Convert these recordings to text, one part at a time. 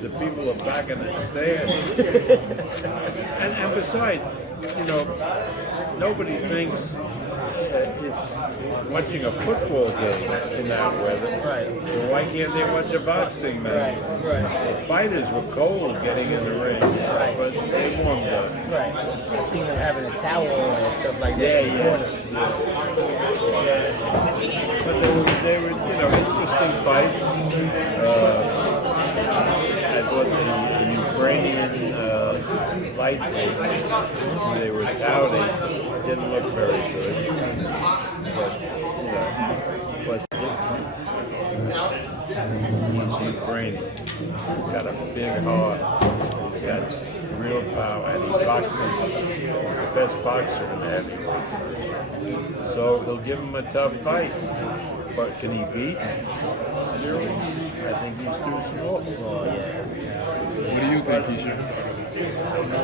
the people are back in the stands. and besides, nobody thinks it's watching a football game in that weather. Right. Well, why can't they watch a boxing match? Right. The fighters were cold getting in the ring, but they warmed up. Right. I seen them having a towel on and stuff like that. Yeah. But there were interesting fights. I thought the Ukrainian lightweight, they were touting, didn't look very good. But he's Ukrainian. He's got a big heart. He's got real power, and he boxes. He's the best boxer in the heavyweight division. So they'll give him a tough fight. But can he beat Fury? I think he's too small. Oh, yeah. What do you think, Keyshawn?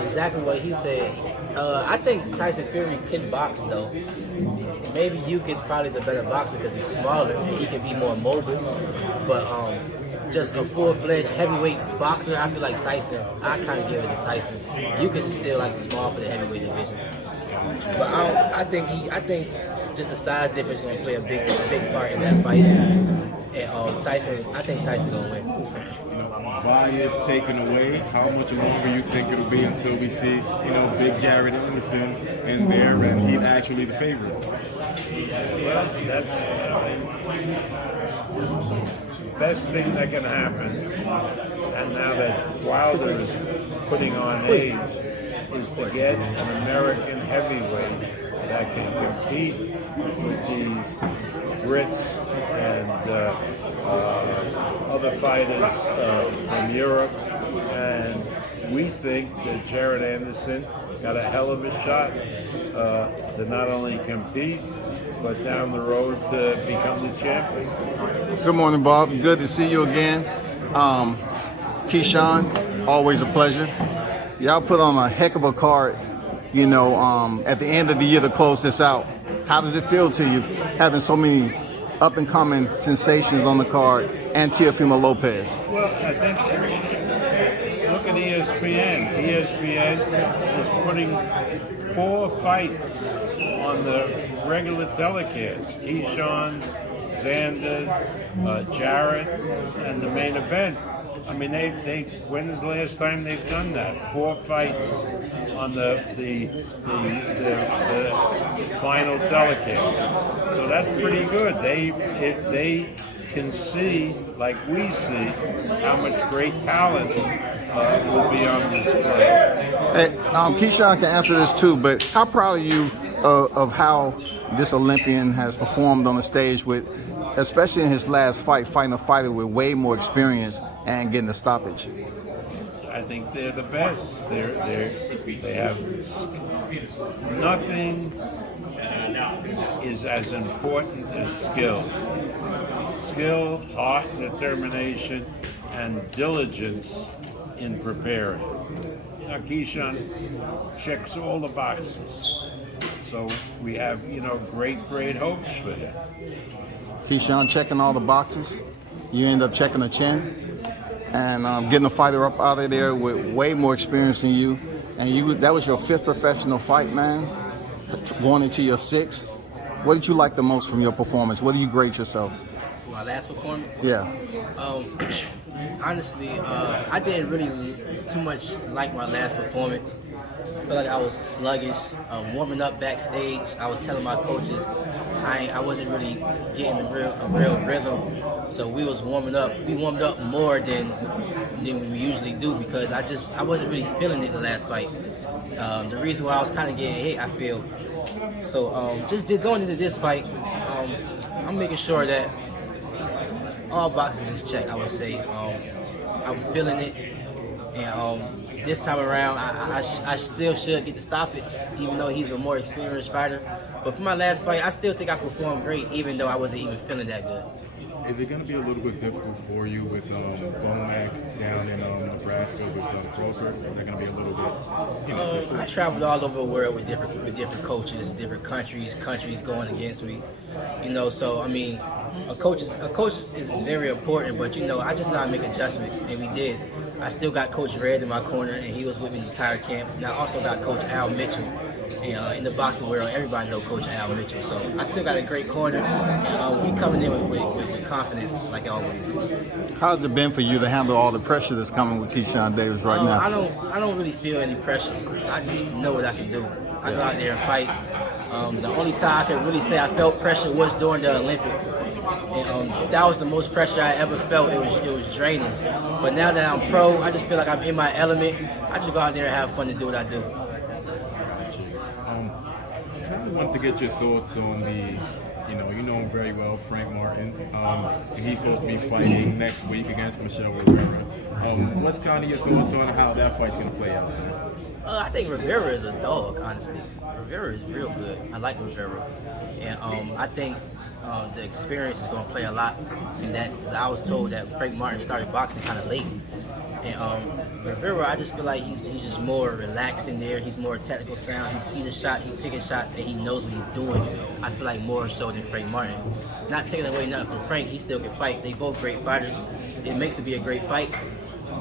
Exactly what he said. I think Tyson Fury can box, though. Maybe Yukis probably is a better boxer because he's smaller and he can be more mobile. But just a full-fledged heavyweight boxer, I feel like Tyson. I kind of give it to Tyson. Yukis is still like small for the heavyweight division. But I think just the size difference is going to play a big part in that fight. And Tyson, I think Tyson going to win. Bias taken away, how much longer you think it'll be until we see, big Jared Anderson in there and he's actually the favorite? Well, that's the best thing that can happen. And now that Wilder is putting on age, is to get an American heavyweight that can compete with these Brits and other fighters from Europe, and we think that Jared Anderson got a hell of a shot to not only compete, but down the road to become the champion. Good morning, Bob. Good to see you again. Keyshawn, always a pleasure. Y'all put on a heck of a card, at the end of the year to close this out. How does it feel to you having so many up-and-coming sensations on the card and Teofimo Lopez? Well, I think, look at ESPN. ESPN is putting 4 fights on the regular telecast. Keyshawn's, Xander's, Jarrett, and the main event. I mean, when is the last time they've done that? 4 fights on the final telecast. So that's pretty good. They can see, like we see, how much great talent will be on display. Hey, Keyshawn can answer this too, but how proud are you of how this Olympian has performed on the stage with, especially in his last fight, fighting a fighter with way more experience and getting a stoppage? I think they're the best. They have nothing is as important as skill. Skill, heart, determination, and diligence in preparing. Now, Keyshawn checks all the boxes. So we have, great hopes for him. Keyshawn checking all the boxes. You end up checking the chin and getting a fighter up out of there with way more experience than you. And that was your 5th professional fight, man, going into your 6th. What did you like the most from your performance? What do you grade yourself? My last performance? Yeah. Honestly, I didn't really too much like my last performance. I feel like I was sluggish. Warming up backstage, I was telling my coaches I wasn't really getting a real rhythm. So we was warming up. We warmed up more than we usually do because I wasn't really feeling it the last fight. The reason why I was kind of getting hit, I feel. So just going into this fight, I'm making sure that all boxes is checked, I would say. I'm feeling it, and this time around, I still should get the stoppage, even though he's a more experienced fighter. But for my last fight, I still think I performed great, even though I wasn't even feeling that good. Is it going to be a little bit difficult for you with Bomac down in Nebraska with closer? Or is that going to be a little bit, I traveled all over the world with different coaches, different countries going against me. So I mean, a coach is very important, but I just know how to make adjustments, and we did. I still got Coach Red in my corner, and he was with me the entire camp. And I also got Coach Al Mitchell. And in the boxing world, everybody know Coach Al Mitchell. So I still got a great corner, and we coming in with confidence like always. How's it been for you to handle all the pressure that's coming with Keyshawn Davis right now? I don't really feel any pressure. I just know what I can do. I go out there and fight. The only time I can really say I felt pressure was during the Olympics. And that was the most pressure I ever felt. It was draining. But now that I'm pro, I just feel like I'm in my element. I just go out there and have fun and do what I do. I kind of want to get your thoughts on you know him very well, Frank Martin, and he's supposed to be fighting next week against Michelle Rivera. What's kind of your thoughts on how that fight's going to play out, man? I think Rivera is a dog, honestly. Rivera is real good. I like Rivera. And I think the experience is going to play a lot in that, because I was told that Frank Martin started boxing kind of late. And Rivera, I just feel like he's just more relaxed in there. He's more technical sound. He sees the shots, he's picking shots, and he knows what he's doing. I feel like more so than Frank Martin. Not taking away nothing from Frank, he still can fight. They both great fighters. It makes it be a great fight.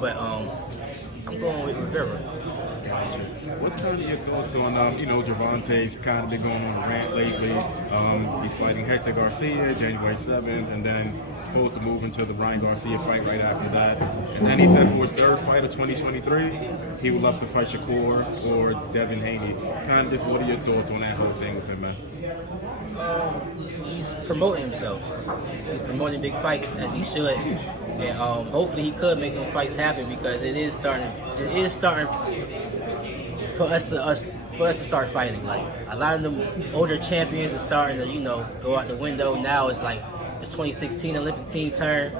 But I'm going with Rivera. What's kind of your thoughts on, Gervonta's kind of been going on a rant lately. He's fighting Hector Garcia January 7th, and then supposed to move into the Ryan Garcia fight right after that. And then he said for his third fight of 2023, he would love to fight Shakur or Devin Haney. Kind of just what are your thoughts on that whole thing with him, man? He's promoting himself. He's promoting big fights, as he should. And hopefully he could make them fights happen, because it is starting for us to start fighting. Like, a lot of them older champions are starting to, go out the window. Now it's like the 2016 Olympic team turn,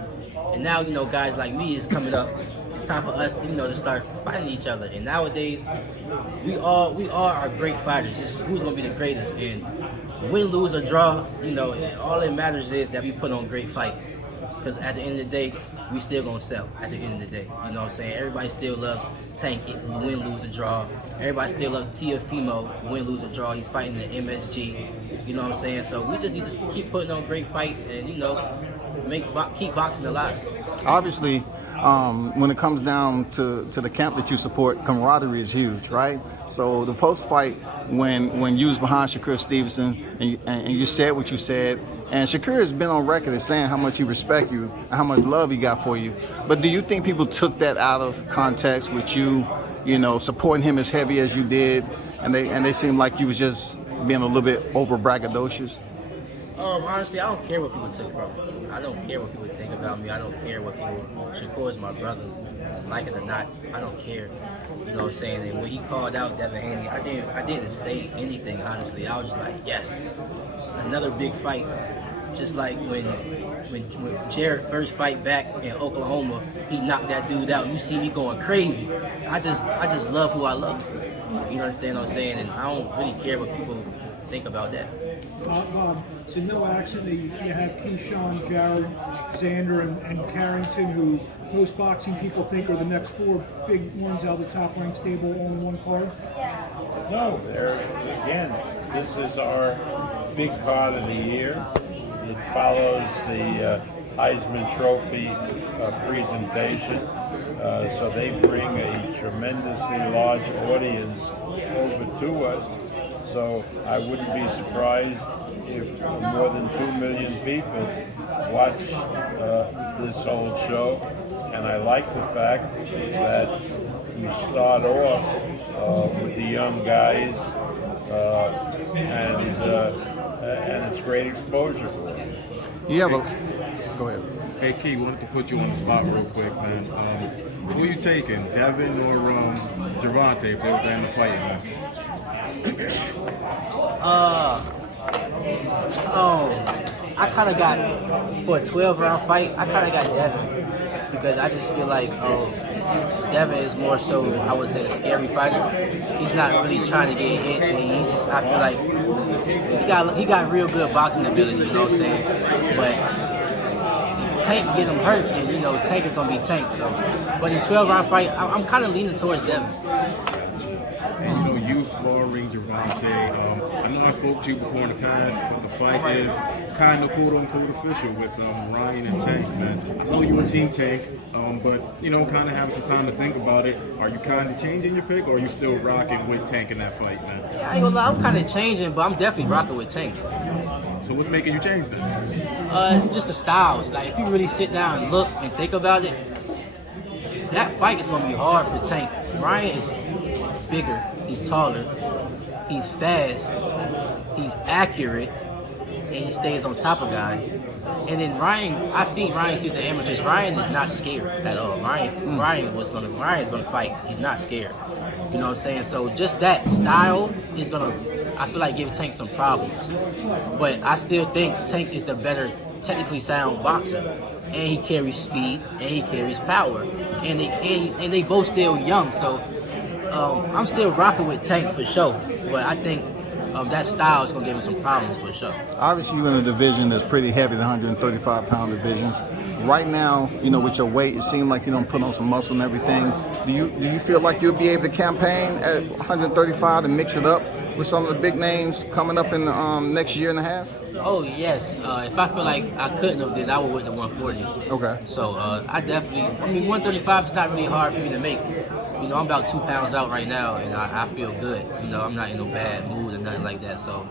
and now guys like me is coming up. It's time for us to start fighting each other. And nowadays we all are great fighters. It's who's gonna be the greatest, and win, lose or draw, all that matters is that we put on great fights. Because at the end of the day, we still gonna sell. At the end of the day, you know what I'm saying? Everybody still loves Tank, win, lose, or draw. Everybody still loves Tiafimo, win, lose, or draw. He's fighting the MSG. You know what I'm saying? So we just need to keep putting on great fights and keep boxing alive. Obviously, when it comes down to the camp that you support, camaraderie is huge, right? So the post-fight, when you was behind Shakur Stevenson and you said what you said, and Shakur has been on record as saying how much he respects you, how much love he got for you. But do you think people took that out of context with you, supporting him as heavy as you did, and they seemed like you was just being a little bit over braggadocious? Honestly, I don't care what people took from me. I don't care what people think about me. I don't care what people. Shakur is my brother, like it or not. I don't care. You know what I'm saying? And when he called out Devin Haney, I didn't say anything. Honestly, I was just like, yes, another big fight. Just like when Jared first fight back in Oklahoma, he knocked that dude out. You see me going crazy. I just love who I love. You understand what I'm saying? And I don't really care what people think about that. Bob, so no accident that you have Keyshawn, Jared, Xander, and Carrington, who most boxing people think are the next four big ones out of the top-ranked stable on one card? No, again, this is our big card of the year. It follows the Heisman Trophy presentation. So they bring a tremendously large audience over to us. So I wouldn't be surprised if more than 2 million people watch this whole show. And I like the fact that we start off with the young guys, and it's great exposure for them. You have go ahead. Hey, Key, wanted to put you on the spot real quick, man. Who are you taking, Devin or Gervonta, if they were in the fight, man? I kind of got, for a 12-round fight, I kind of got Devin, because I just feel like Devin is more so, I would say, a scary fighter. He's not really trying to get hit, and he just, I feel like he got real good boxing ability, you know what I'm saying? But Tank get him hurt, and Tank is gonna be Tank. So But in 12-round fight, I'm kind of leaning towards Devin. And you sparring Gervonta, I know I spoke to you before in the past, but the fight is kind of quote-unquote official with Ryan and Tank, man. I know you're a Team Tank, but, kind of having some time to think about it. Are you kind of changing your pick, or are you still rocking with Tank in that fight, man? Yeah, I ain't gonna lie, I'm kind of changing, but I'm definitely rocking with Tank. So what's making you change this? Just the styles. Like, if you really sit down and look and think about it, that fight is gonna be hard for Tank. Ryan is bigger, he's taller, he's fast, he's accurate, and he stays on top of guys. And then Ryan, I seen Ryan since the amateurs. Ryan is not scared at all. Ryan's gonna fight. He's not scared. You know what I'm saying? So just that style is gonna, I feel like, give Tank some problems. But I still think Tank is the better, technically sound boxer, and he carries speed and he carries power, and they both still young. So I'm still rocking with Tank for sure. But I think that style is gonna give him some problems for sure. Obviously, you're in a division that's pretty heavy, the 135-pound divisions. Right now, with your weight, it seems like you don't put on some muscle and everything. Do you feel like you'll be able to campaign at 135 and mix it up with some of the big names coming up in the next year and a half? Oh yes. If I feel like I couldn't have did, I would went to 140. Okay. So I definitely. 135 is not really hard for me to make. I'm about 2 pounds out right now, and I feel good. I'm not in no bad mood or nothing like that. So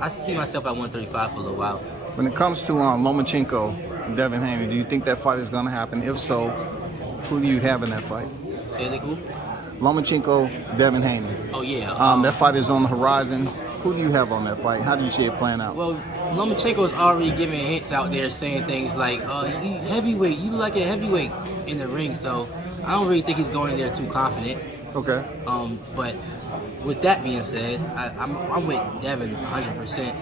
I see myself at 135 for a little while. When it comes to Lomachenko, Devin Haney, do you think that fight is going to happen? If so, who do you have in that fight? Say it, who? Lomachenko, Devin Haney. Oh yeah. That fight is on the horizon. Who do you have on that fight? How do you see it playing out? Well, Lomachenko's already giving hints out there, saying things like, heavyweight, you look like a heavyweight in the ring. So I don't really think he's going in there too confident. Okay. But with that being said, I'm with Devin 100%.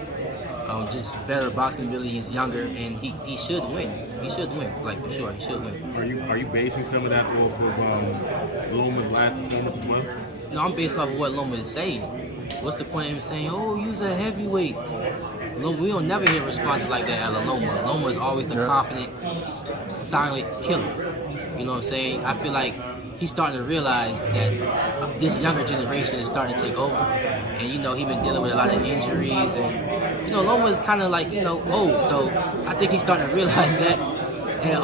Just better boxing ability. He's younger, and he should win. He should win, like, for sure. He should win. Are you basing some of that off of Loma's last performance as well? No, I'm based off of what Loma is saying. What's the point of him saying, "Oh, you's a heavyweight"? We don't never hear responses like that out of Loma. Loma is always the confident, silent killer. You know what I'm saying? I feel like he's starting to realize that this younger generation is starting to take over. And, he's been dealing with a lot of injuries. And, Loma is kind of like, old. So I think he's starting to realize that. And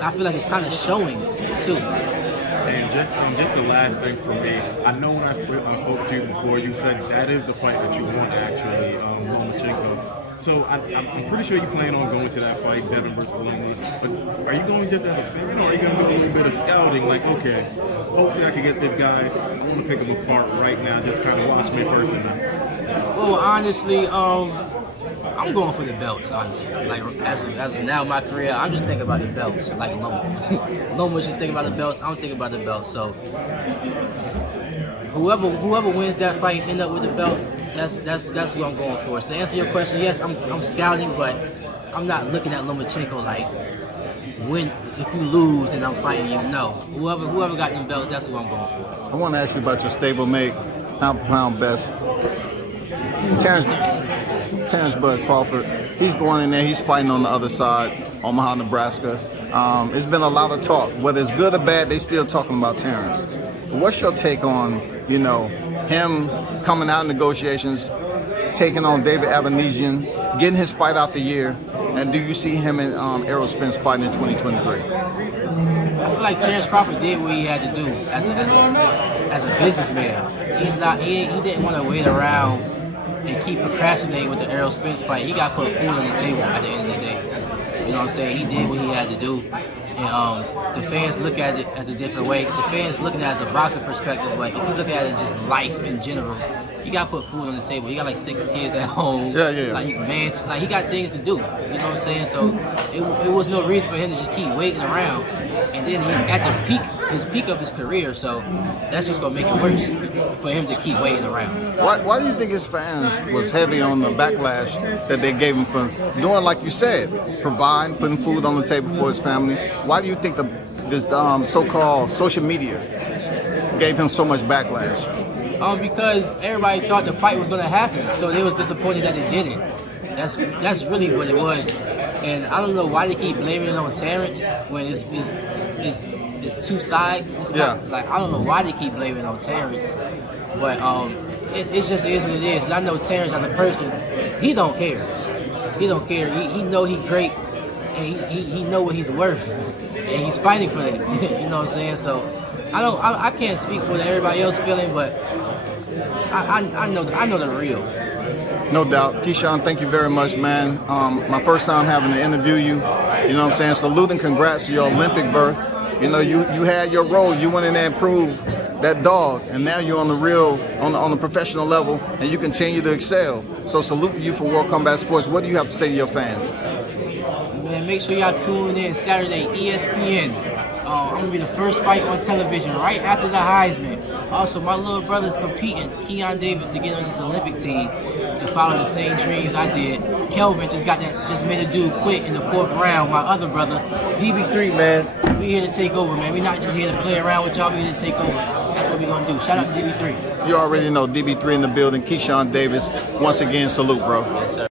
I feel like it's kind of showing, too. And just the last thing for me, I know when I spoke to you before, you said that is the fight that you want, actually, Lomachenko. So I'm pretty sure you plan on going to that fight, Devin versus Loma. But are you going just as a fan, or are you going to do a little bit of scouting? Like, okay, hopefully I can get this guy. I want to pick him apart right now, just kind of watch me personally. Well, honestly, I'm going for the belts, honestly. Like, as of now in my career, I'm just thinking about the belts, like Loma. Loma's just thinking about the belts, I'm thinking about the belts. So whoever wins that fight, end up with the belt, that's what I'm going for. So to answer your question, yes, I'm scouting, but I'm not looking at Lomachenko like, if you lose, then I'm fighting you. No, whoever got them belts, that's what I'm going for. I want to ask you about your stablemate, pound best, Terrence Bud Crawford. He's going in there. He's fighting on the other side, Omaha, Nebraska. It's been a lot of talk. Whether it's good or bad, they still talking about Terrence. What's your take on, him coming out in negotiations, taking on David Avanesian, getting his fight out the year, and do you see him and Errol Spence fighting in 2023? I feel like Terrence Crawford did what he had to do as a businessman. He didn't want to wait around and keep procrastinating with the Errol Spence fight. He got put food on the table at the end of the day. You know what I'm saying? He did what he had to do. And the fans look at it as a different way. The fans looking at it as a boxing perspective, but if you look at it as just life in general, he got put food on the table. He got like 6 kids at home. Yeah. Like he got things to do. You know what I'm saying? So it was no reason for him to just keep waiting around. And then he's at the peak of his career. So that's just gonna make it worse for him to keep waiting around. Why do you think his fans was heavy on the backlash that they gave him for doing, like you said, providing, putting food on the table for his family? Why do you think this so-called social media gave him so much backlash? Because everybody thought the fight was going to happen, so they was disappointed that it didn't. That's really what it was. And I don't know why they keep blaming it on Terrence when it's it's two sides. It's not, like, I don't know why they keep blaming on Terrence, but it just is what it is. And I know Terrence as a person, he don't care. He don't care. He know he great, and he know what he's worth, and he's fighting for that. You know what I'm saying? So I can't speak for what everybody else feeling, but I know the real. No doubt. Keyshawn, thank you very much, man. My first time having to interview you. You know what I'm saying? Salute and congrats to your Olympic berth. You know, you had your role. You went in there and proved that dog, and now you're on the real, on the professional level, and you continue to excel. So salute to you for World Combat Sports. What do you have to say to your fans? Man, make sure y'all tune in Saturday, ESPN. I'm gonna be the first fight on television right after the Heisman. Also, my little brother's competing, Keyshawn Davis, to get on this Olympic team to follow the same dreams I did. Kelvin just made a dude quit in the 4th round. My other brother, DB3, man, we here to take over, man. We're not just here to play around with y'all. We here to take over. That's what we're gonna do. Shout out to DB3. You already know DB3 in the building. Keyshawn Davis. Once again, salute, bro. Yes, sir.